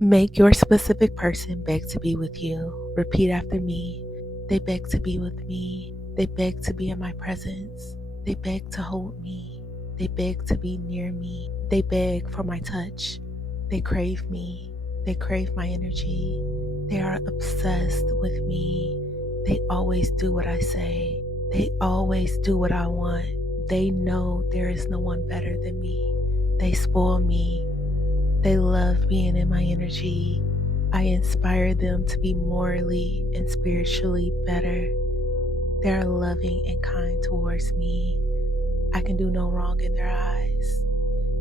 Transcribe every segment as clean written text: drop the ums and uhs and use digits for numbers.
Make your specific person beg to be with you. Repeat after me. They beg to be with me. They beg to be in my presence. They beg to hold me. They beg to be near me. They beg for my touch. They crave me. They crave my energy. They are obsessed with me. They always do what I say. They always do what I want. They know there is no one better than me. They spoil me. They love being in my energy. I inspire them to be morally and spiritually better. They are loving and kind towards me. I can do no wrong in their eyes.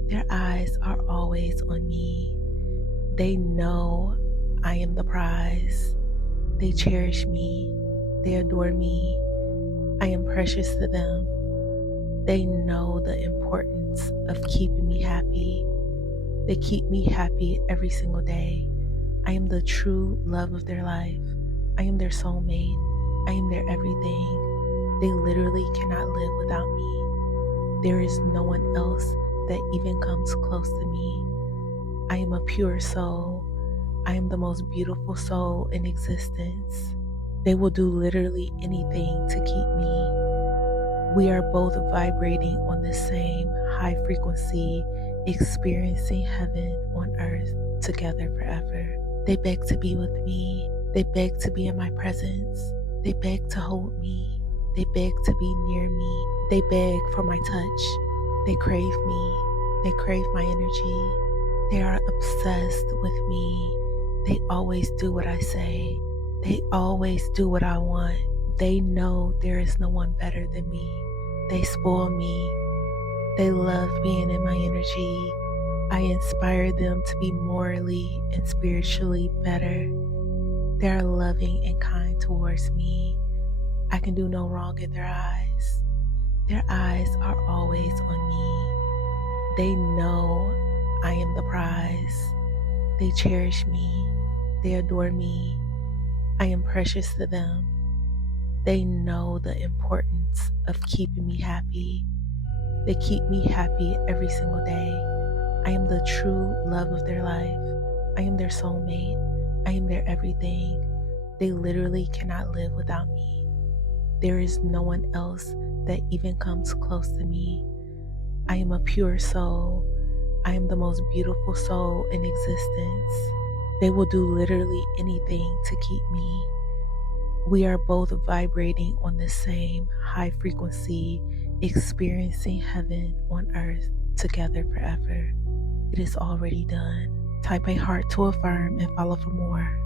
Their eyes are always on me. They know I am the prize. They cherish me. They adore me. I am precious to them. They know the importance of keeping me happy. They keep me happy every single day. I am the true love of their life. I am their soulmate. I am their everything. They literally cannot live without me. There is no one else that even comes close to me. I am a pure soul. I am the most beautiful soul in existence. They will do literally anything to keep me. We are both vibrating on the same high frequency, experiencing heaven on earth together forever. They beg to be with me. They beg to be in my presence. They beg to hold me. They beg to be near me. They beg for my touch. They crave me. They crave my energy. They are obsessed with me. They always do what I say. They always do what I want. They know there is no one better than me. They spoil me. They love being in my energy. I inspire them to be morally and spiritually better. They are loving and kind towards me. I can do no wrong in their eyes. Their eyes are always on me. They know I am the prize. They cherish me. They adore me. I am precious to them. They know the importance of keeping me happy. They keep me happy every single day. I am the true love of their life. I am their soulmate. I am their everything. They literally cannot live without me. There is no one else that even comes close to me. I am a pure soul. I am the most beautiful soul in existence. They will do literally anything to keep me. We are both vibrating on the same high frequency, experiencing heaven on earth together forever. It is already done. Type a heart to affirm and follow for more.